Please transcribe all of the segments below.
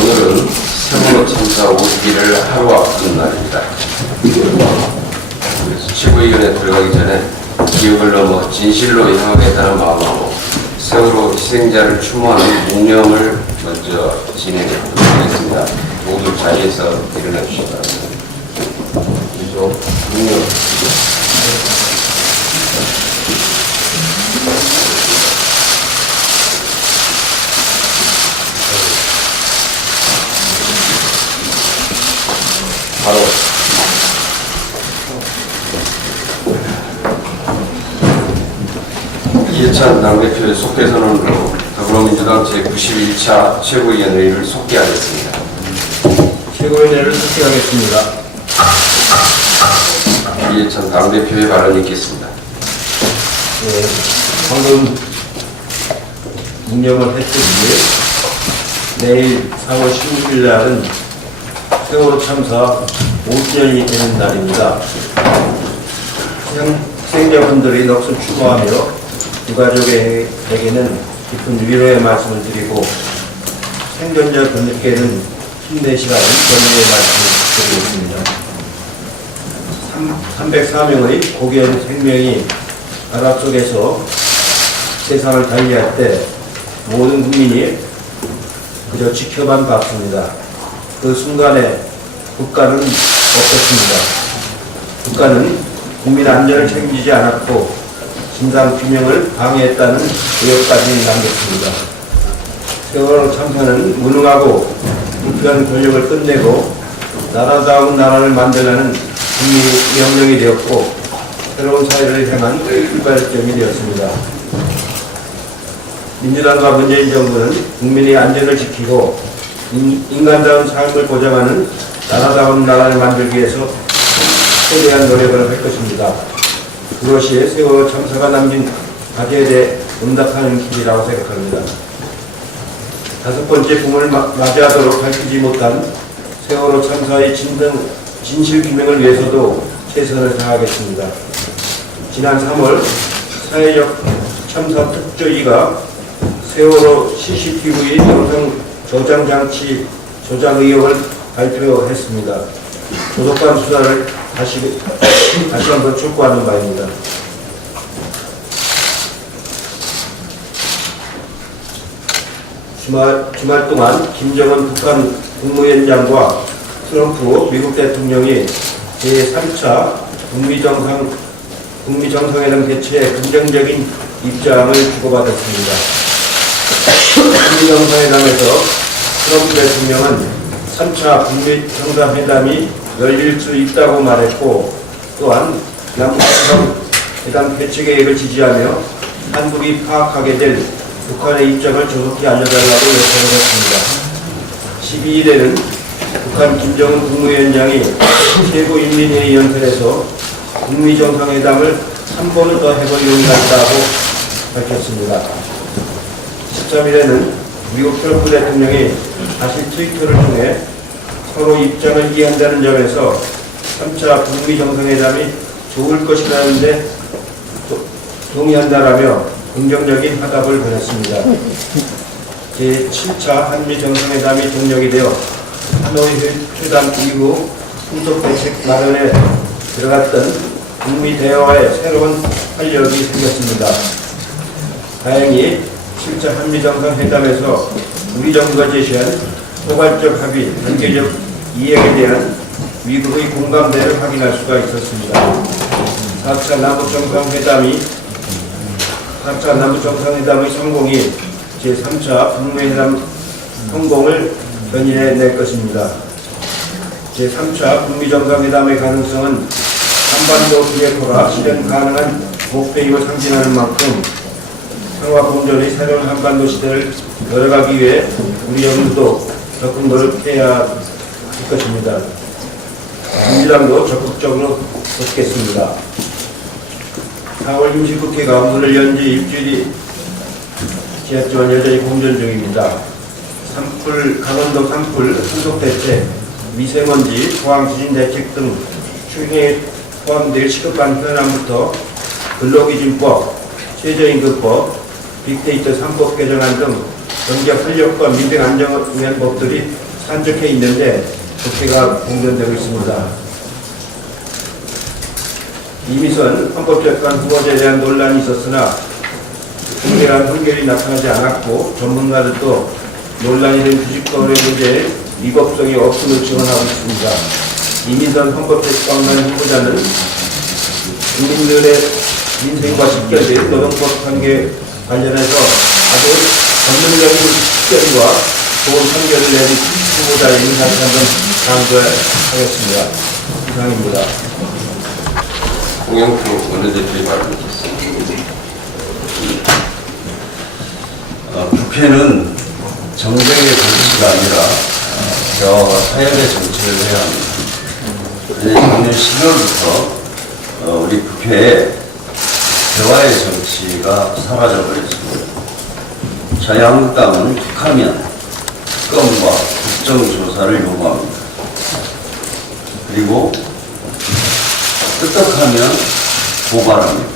오늘은 세월호 참사 50일을 하루 앞둔 날입니다. 지구위원회에 들어가기 전에 기억을 넘어 진실로 향하겠다는 마음으로 세월호 희생자를 추모하는 묵념을 먼저 진행하도록 하겠습니다. 모두 자리에서 일어나 주시기 바랍니다. 묵념. 바로 이해찬 당대표의 속개 선언으로 더불어민주당 제91차 최고위원회를 속개하겠습니다. 최고위원회를 속개하겠습니다. 이해찬 당대표의 발언이 있겠습니다. 네, 방금 묵념을 했듯이 내일 4월 16일 날은 세월호 참사 50년이 되는 날입니다. 희생자분들이 넋을 추모하며 유가족에게는 깊은 위로의 말씀을 드리고 생존자분들께는 힘내시라는 격려의 말씀을 드리고 있습니다. 304명의 고귀한 생명이 나라 속에서 세상을 달리할 때 모든 국민이 그저 지켜만 봤습니다. 그 순간에 국가는 없었습니다. 국가는 국민 안전을 책임지지 않았고 진상규명을 방해했다는 의혹까지 남겼습니다. 세월호 참사는 무능하고 불필요한 권력을 끝내고 나라다운 나라를 만들라는 국민의 명령이 되었고 새로운 사회를 향한 출발점이 되었습니다. 민주당과 문재인 정부는 국민의 안전을 지키고 인간다운 삶을 보장하는 나라다운 나라를 만들기 위해서 최대한 노력을 할 것입니다. 그것이 세월호 참사가 남긴 과제에 대해 응답하는 길이라고 생각합니다. 다섯 번째 봄을 맞이하도록 밝히지 못한 세월호 참사의 진실 규명을 위해서도 최선을 다하겠습니다. 지난 3월 사회적 참사 특조위가 세월호 CCTV 영상 저장 장치 조작 의혹을 발표했습니다. 조속한 수사를 다시 한번 촉구하는 바입니다. 주말 동안 김정은 북한 국무위원장과 트럼프 미국 대통령이 제3차 북미 정상회담 개최에 긍정적인 입장을 주고받았습니다. 북미 정상회담에서 트럼프 대통령은 3차 북미 정상회담이 열릴 수 있다고 말했고 또한 남북정상회담 개최 계획을 지지하며 한국이 파악하게 될 북한의 입장을 조속히 알려달라고 요청을 했습니다. 12일에는 북한 김정은 국무위원장이 최고인민회의 연설에서 북미 정상회담을 한 번은 더 해볼 용의가 있다고 밝혔습니다. 13일에는 미국 트럼프 대통령이 다시 트위터를 통해 서로 입장을 이해한다는 점에서 3차 북미 정상회담이 좋을 것이라는데 동의한다라며 긍정적인 화답을 보냈습니다. 제7차 한미 정상회담이 동력이 되어 하노이 회담 이후 후속 대책 마련에 들어갔던 북미 대화에 새로운 활력이 생겼습니다. 다행히 7차 한미 정상회담에서 우리 정부가 제시한 포괄적 합의, 단계적 이행에 대한 미국의 공감대를 확인할 수가 있었습니다. 4차 남북정상회담의 성공이 제3차 북미회담 성공을 견인해낼 것입니다. 제3차 북미정상회담의 가능성은 한반도 비핵화가 실현 가능한 목표임을 상징하는 만큼 평화 공존의 새로운 한반도 시대를 열어가기 위해 우리 여러분도 적극 노력해야 할 것입니다. 민주당도 적극적으로 돕겠습니다. 4월 임시국회가 오늘 연지 일주일이 지났지만 여전히 공전 중입니다. 강원도 산불, 한속대책, 미세먼지, 포항 지진 대책 등 추경에 포함될 시급한 현안부터 근로기준법, 최저임금법, 빅데이터 3법 개정안 등 경제 활력과 민생 안정을 위한 법들이 산적해 있는데 국회가 공전되고 있습니다. 이미선 헌법재판 후보자에 대한 논란이 있었으나 특별한 판결이 나타나지 않았고 전문가들도 논란이 된 주식거래 문제에 위법성이 없음을 증언하고 있습니다. 이미선 헌법재판관 후보자는 국민들의 민생과 직결된 노동법 관계 관련해서 아주 전문적인 식견과 좋은 판결을 내린 후보자의 인사를 한번 강조하겠습니다. 이상입니다. 홍영표 원내대표의 발언이겠습니다. 국회는 정쟁의 정치가 아니라 대화와 타협의 정치를 해야 합니다. 작년 12월부터 우리 국회에 대화의 정치가 사라져버렸습니다. 자유한국당은 툭하면 특검과 국정조사를 요구합니다. 그리고 끄떡하면 고발합니다.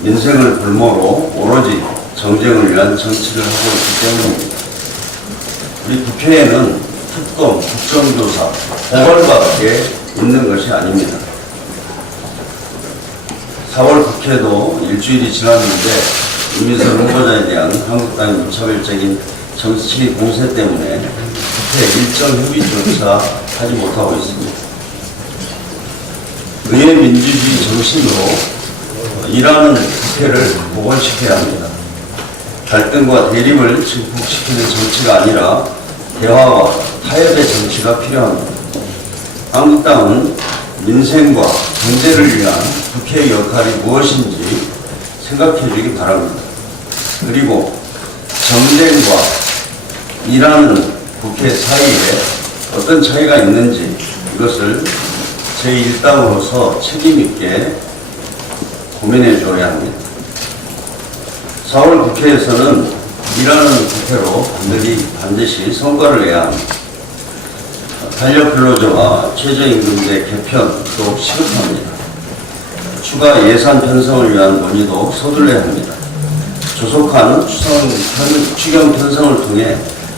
민생을 볼모로 오로지 정쟁을 위한 정치를 하고 있기 때문입니다. 우리 국회에는 특검, 국정조사, 고발밖에 있는 것이 아닙니다. 4월 국회도 일주일이 지났는데 이미선 후보자에 대한 한국당의 무차별적인 정치 공세 때문에 국회 일정 협의조차 하지 못하고 있습니다. 의회 민주주의 정신으로 일하는 국회를 복원시켜야 합니다. 갈등과 대립을 증폭시키는 정치가 아니라 대화와 타협의 정치가 필요합니다. 한국당은 민생과 경제를 위한 국회의 역할이 무엇인지 생각해 주기 바랍니다. 그리고 정쟁과 일하는 국회 사이에 어떤 차이가 있는지 이것을 제1당으로서 책임있게 고민해 줘야 합니다. 4월 국회에서는 일하는 국회로 반드시 성과를 내야 합니다. 탄력 근로자와 최저임금제 개편도 시급합니다. 추가 예산 편성을 위한 논의도 서둘러야 합니다. 조속한 추경 편성을 통해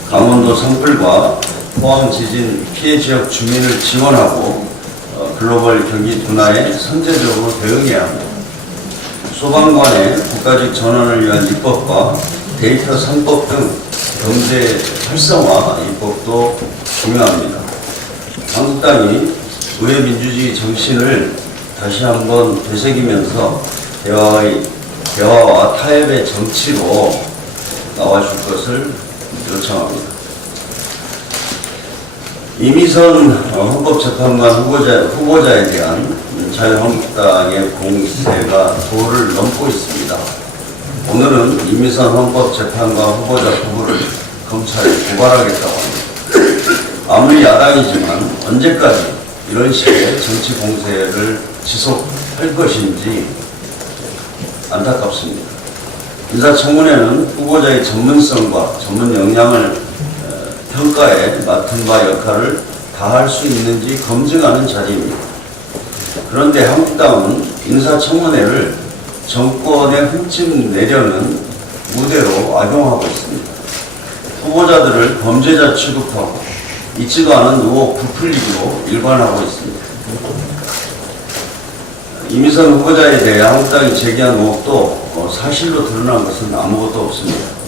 강원도 산불과 포항 지진 피해 지역 주민을 지원하고 글로벌 경기 둔화에 선제적으로 대응해야 합니다. 소방관의 국가직 전환을 위한 입법과 데이터 3법 등 경제 활성화 입법도 중요합니다. 한국당이 의회 민주주의 정신을 다시 한번 되새기면서 대화와 타협의 정치로 나와줄 것을 요청합니다. 이미선 헌법재판관 후보자에 대한 자유한국당의 공세가 도를 넘고 있습니다. 오늘은 이미선 헌법재판관 후보자 부부를 검찰에 고발하겠다고 합니다. 아무리 야당이지만 언제까지 이런 식의 정치 공세를 지속할 것인지 안타깝습니다. 인사청문회는 후보자의 전문성과 전문 역량을 평가에 맡은 바 역할을 다할 수 있는지 검증하는 자리입니다. 그런데 한국당은 인사청문회를 정권의 흠집 내려는 무대로 악용하고 있습니다. 후보자들을 범죄자 취급하고 있지도 않은 의혹 부풀리기로 일관하고 있습니다. 이미선 후보자에 대해 한국당이 제기한 의혹도 사실로 드러난 것은 아무것도 없습니다.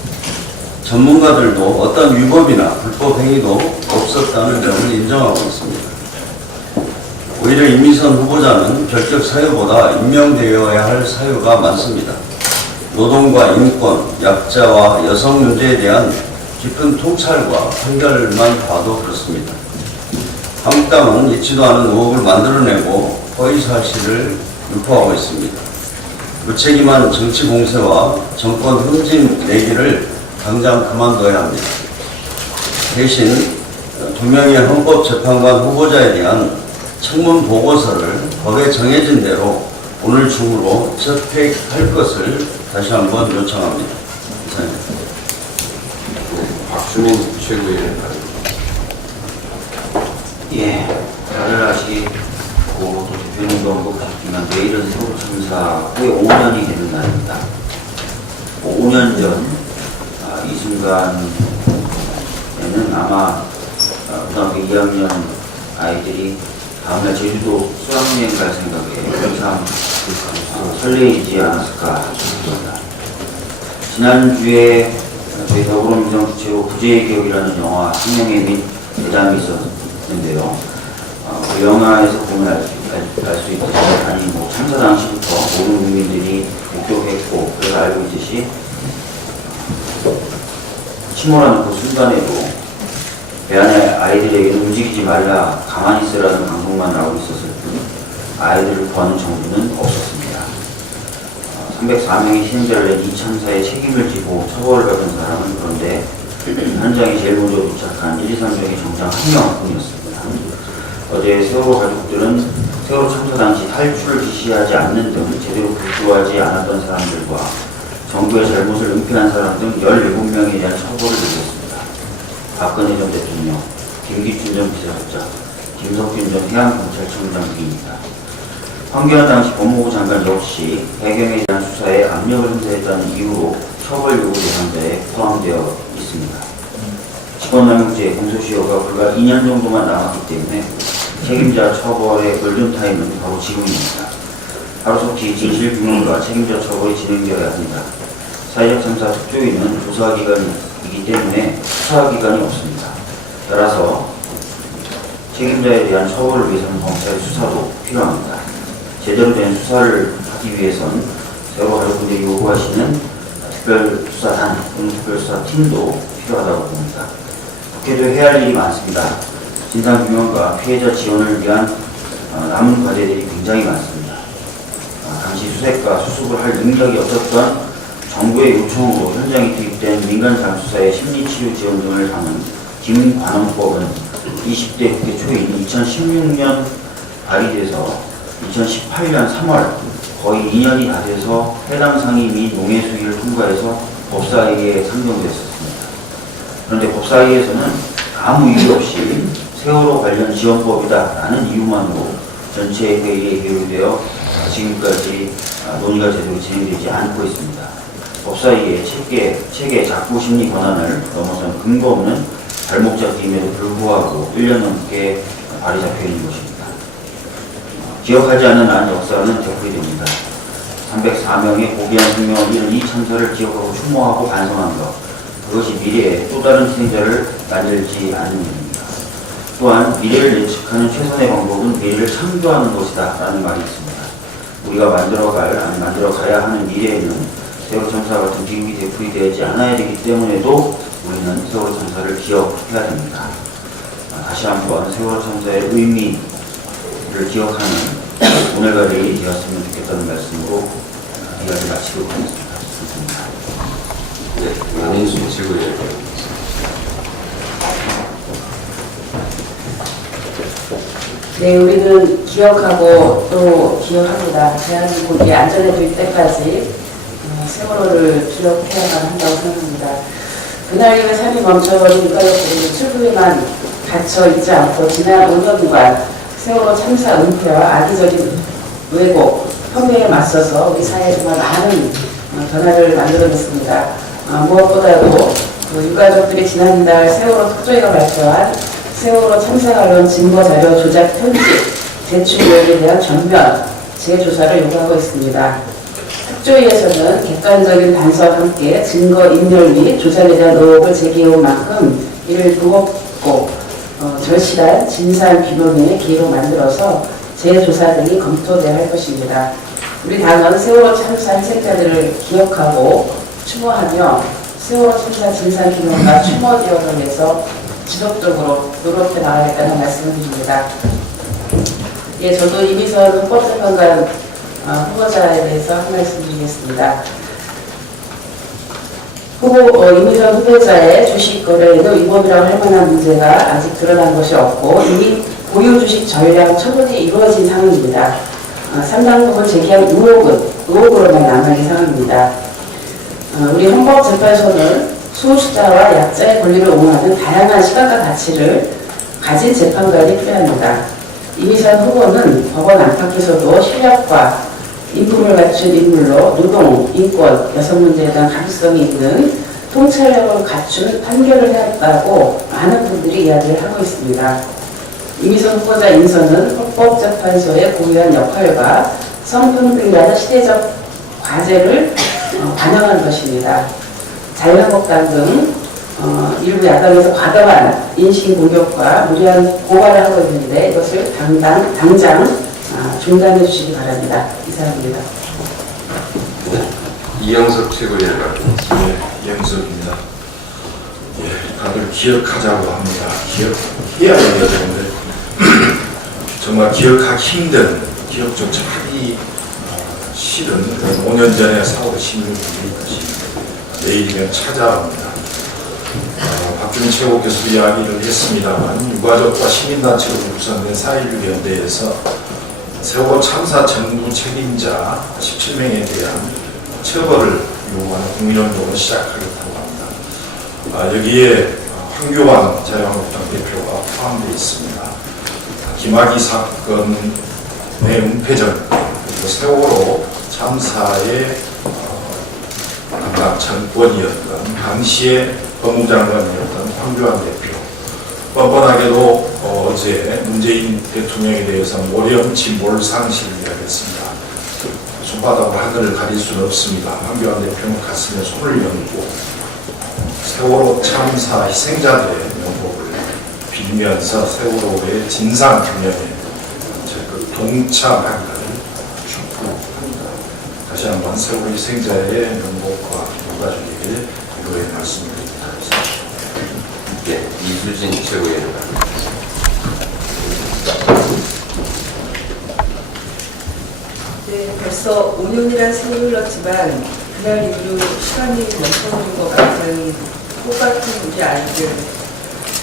전문가들도 어떤 위법이나 불법 행위도 없었다는 점을 인정하고 있습니다. 오히려 이미선 후보자는 결격 사유보다 임명되어야 할 사유가 많습니다. 노동과 인권, 약자와 여성 문제에 대한 깊은 통찰과 판결만 봐도 그렇습니다. 한국당은 있지도 않은 의혹을 만들어내고 허위 사실을 유포하고 있습니다. 무책임한 정치 공세와 정권 흠집 내기를 당장 그만둬야 합니다. 대신 2명의 헌법재판관 후보자에 대한 청문 보고서를 법에 정해진 대로 오늘 중으로 채택할 것을 다시 한번 요청합니다. 이상입니다. 박주민 최고위원 바랍니다. 예, 다들 아시고 또 대표님도 언급하셨지만 내일은 세월호 참사 후에 5년이 되는 날입니다. 5년 전 이 순간에는 아마 고등학교 2학년 아이들이 다음날 제주도 수학여행 갈 생각에 참 설레이지 않았을까 싶습니다. 지난주에 저희 더불어민주당 부재의 기억이라는 영화 상영회 및 대담이 있었는데요. 그 영화에서 보면 알 수 있듯이 아니 참사 당시부터 모든 국민들이 목격했고 그래서 알고 있듯이 침몰하는 그 순간에도 배 안에 아이들에게 움직이지 말라 가만히 있으라는 방송만 나오고 있었을 뿐 아이들을 구하는 정부는 없었습니다. 304명의 희생자를 낸 이 참사에 책임을 지고 처벌을 받은 사람은 그런데 현장에 제일 먼저 도착한 123명의 정장 1명뿐이었습니다. 어제 세월호 가족들은 세월호 참사 당시 탈출을 지시하지 않는 등 제대로 구조하지 않았던 사람들과 정부의 잘못을 은폐한 사람 등 17명에 대한 처벌을 내렸습니다. 박근혜 전 대통령, 김기춘 전 비서실장, 김석균 전 해양경찰청장 등입니다. 황교안 당시 법무부 장관 역시 배경에 대한 수사에 압력을 행사했다는 이유로 처벌 요구 대상자에 포함되어 있습니다. 직권남용죄 공소시효가 불과 2년 정도만 남았기 때문에 책임자 처벌의 골든타임은 바로 지금입니다. 하루속히 진실규명과 책임자 처벌이 진행되어야 합니다. 사회적 참사 특조위는 조사기관이기 때문에 수사기관이 없습니다. 따라서 책임자에 대한 처벌을 위해서는 검찰의 수사도 필요합니다. 제대로 된 수사를 하기 위해선 세월호 가족분들이 요구하시는 특별수사단 또는 특별수사팀도 필요하다고 봅니다. 국회도 해야 할 일이 많습니다. 진상규명과 피해자 지원을 위한 남은 과제들이 굉장히 많습니다. 당시 수색과 수습을 할 능력이 없었던 정부의 요청으로 현장에 투입된 민간 잠수사의 심리치료 지원 등을 하는 김관원법은 20대 국회 초인 2016년 발의돼서 2018년 3월 거의 2년이 다 돼서 해당 상위 및 농해수위를 통과해서 법사위에 상정됐었습니다. 그런데 법사위에서는 아무 이유 없이 세월호 관련 지원법이다라는 이유만으로 전체 회의에 개요되어 지금까지 논의가 제대로 진행되지 않고 있습니다. 법사위의 체계 작부 심리 권한을 넘어선 근거 없는 발목 잡기임에도 불구하고 1년 넘게 발이 잡혀 있는 것입니다. 기억하지 않은 한 역사는 되풀이됩니다. 304명의 고귀한 생명을 잃은 이 참사를 기억하고 추모하고 반성한 것, 그것이 미래에 또 다른 희생자를 만들지 않는 일입니다. 또한 미래를 예측하는 최선의 방법은 미래를 창조하는 것이다 라는 말이 있습니다. 우리가 만들어가야 하는 미래에는 세월호 참사 같은 비극이 되풀이되지 않아야 되기 때문에도 우리는 세월호 참사를 기억해야 됩니다. 다시 한번 세월호 참사의 의미를 기억하는 오늘과 내일이 되었으면 좋겠다는 말씀으로 이야기를 마치도록 하겠습니다. 감사합니다. 네, 안인수 최고위원. 네, 우리는 기억하고 또 기억합니다. 대한민국이 안전해질 때까지 세월호를 기억해야만 한다고 생각합니다. 그날이면 삶이 멈춰버린 유가족들이 출구에만 갇혀 있지 않고 지난 5년간 세월호 참사 은폐와 악의적인 왜곡, 혐의에 맞서서 우리 사회에 정말 많은 변화를 만들어냈습니다. 무엇보다도 유가족들이 지난달 세월호 특조위가 발표한 세월호 참사 관련 증거자료 조작 편집, 제출 의혹에 대한 전면 재조사를 요구하고 있습니다. 특조위에서는 객관적인 단서와 함께 증거 인멸 및 조작에 대한 의혹을 제기해온 만큼 이를 무겁고 절실한 진상 규명의 기회로 만들어서 재조사 등이 검토되어야 할 것입니다. 우리 당은 세월호 참사 희생자들을 기억하고 추모하며 세월호 참사 진상 규명과 추모 지원을 위해서 지속적으로 노력해 나가겠다는 말씀을 드립니다. 예, 저도 이미선 헌법재판관 후보자에 대해서 한 말씀 드리겠습니다. 이미선 후보자의 주식 거래에도 위법이라고 할 만한 문제가 아직 드러난 것이 없고 이미 보유 주식 전량 처분이 이루어진 상황입니다. 상당 부분 제기한 의혹으로만 남아있는 상황입니다. 우리 헌법재판소는 소수자와 약자의 권리를 옹호하는 다양한 시각과 가치를 가진 재판관이 필요합니다. 이미선 후보는 법원 안팎에서도 실력과 인품을 갖춘 인물로 노동, 인권, 여성 문제에 대한 감수성이 있는 통찰력을 갖춘 판결을 해왔다고 많은 분들이 이야기를 하고 있습니다. 이미선 후보자 인선은 헌법재판소의 고유한 역할과 성평등이라는 시대적 과제를 반영한 것입니다. 자유한국당 등 일부 야당에서 과도한 인신 공격과 무리한 고발을 하고 있는데 이것을 당장 중단해 주시기 바랍니다. 이상입니다. 네. 이영석 최고위원 말씀하십니다. 이영석입니다. 다들 기억하자고 합니다. 기억해야 되는데 정말 기억하기 힘든, 기억조차 하기 싫은 그런 5년 전에 4월 16일의 것이 내일이면 찾아옵니다. 박준희 최고께서 이야기를 했습니다만 유가족과 시민단체로 구성된 4.16 연대에서 세월호 참사 정부 책임자 17명에 대한 처벌을 요구하는 국민운동을 시작하겠다고 합니다. 여기에 황교안 자유한국당 대표가 포함되어 있습니다. 김학의 사건의 은폐전 그리고 세월호 참사의 정권이었던 당시의 법무장관이었던 황교안 대표, 뻔뻔하게도 어제 문재인 대통령에 대해서 모렴치 몰상식이라고 했습니다. 손바닥으로 하늘을 가릴 수는 없습니다. 황교안 대표는 가슴에 손을 얹고 세월호 참사 희생자들의 명복을 빌면서 세월호의 진상규명에 적극 동참하기를 축복합니다. 다시 한번 세월호 희생자의 명복과 유가족에게 위로의 말씀을 드립니다. 네. 이수진 최고위원 말씀하십니다. 네, 벌써 5년이란 세월이 흘렀지만 그날 이후로 시간이 멈춰버린 것 같은 똑같은 우리 아이들,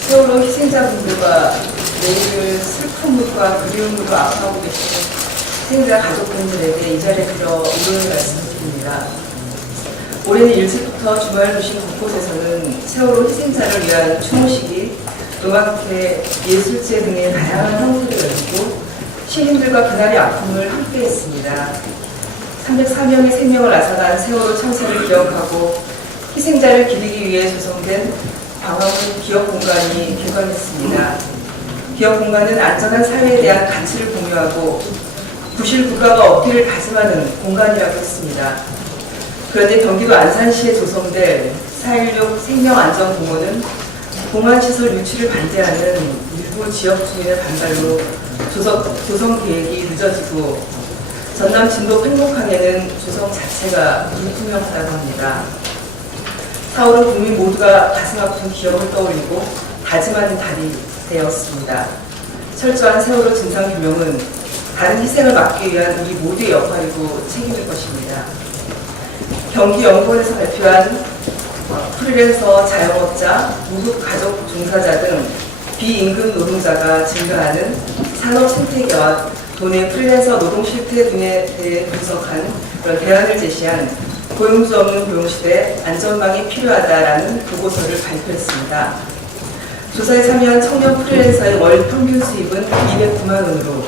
세월호 희생자분들과 내일을 슬픔과 그리움으로 아파하고 계시는 희생자 가족분들에게 이 자리에 들어 위로의 말씀드립니다. 올해는 일찍부터 주말 도시 곳곳에서는 세월호 희생자를 위한 추모식이 음악회, 예술제 등의 다양한 형태를 열고 시민들과 그날의 아픔을 함께했습니다. 304명의 생명을 앗아간 세월호 참사를 기억하고 희생자를 기리기 위해 조성된 광화문 기억공간이 개관했습니다. 기억공간은 안전한 사회에 대한 가치를 공유하고 부실 국가가 없기를 다짐하는 공간이라고 했습니다. 그런데 경기도 안산시에 조성될 4.16 생명안전공원은 공안시설 유치를 반대하는 일부 지역 주민의 반발로 조성 계획이 늦어지고 전남 진도 팽목항에는 조성 자체가 불투명하다고 합니다. 4월은 국민 모두가 가슴 아픈 기억을 떠올리고 다짐하는 달이 되었습니다. 철저한 세월호 진상규명은 다른 희생을 막기 위한 우리 모두의 역할이고 책임일 것입니다. 경기연구원에서 발표한 프리랜서 자영업자, 무급 가족 종사자 등 비임금 노동자가 증가하는 산업 생태계와 도내 프리랜서 노동 실태 등에 대해 분석한 그런 대안을 제시한 고용주 없는 고용시대 안전망이 필요하다라는 보고서를 발표했습니다. 조사에 참여한 청년 프리랜서의 월 평균 수입은 209만 원으로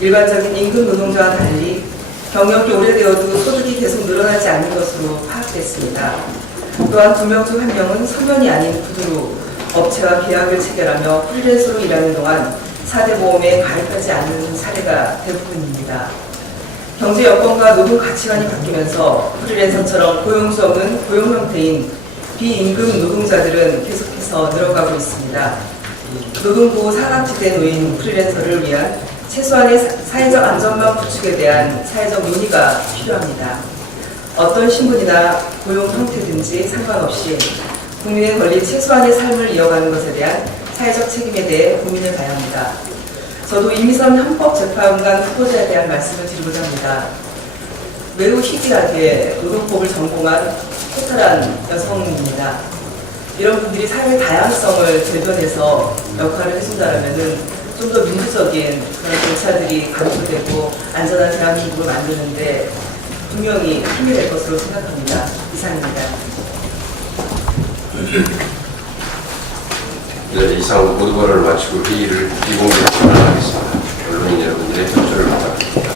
일반적인 임금 노동자와 달리 경력이 오래되어도 소득이 계속 늘어나지 않는 것으로 파악됐습니다. 또한 2명 중 1명은 서면이 아닌 구두로 업체와 계약을 체결하며 프리랜서로 일하는 동안 4대 보험에 가입하지 않는 사례가 대부분입니다. 경제 여건과 노동 가치관이 바뀌면서 프리랜서처럼 고용주 없는 고용 형태인 비임금 노동자들은 계속해서 늘어가고 있습니다. 노동보호 사각지대에 놓인 프리랜서를 위한 최소한의 사회적 안전망 구축에 대한 사회적 논의가 필요합니다. 어떤 신분이나 고용 형태든지 상관없이 국민의 권리 최소한의 삶을 이어가는 것에 대한 사회적 책임에 대해 고민해 봐야 합니다. 저도 이미선 헌법재판관 후보자에 대한 말씀을 드리고자 합니다. 매우 희귀하게 노동법을 전공한 토탈한 여성입니다. 이런 분들이 삶의 다양성을 대변해서 역할을 해준다면 좀 더 민주적인 그런 절차들이 강조되고 안전한 대한민국을 만드는데 분명히 힘이 될 것으로 생각합니다. 이상입니다. 네, 이상 모두 발언을 마치고 회의를 비공개로 진행하겠습니다. 언론인 여러분들의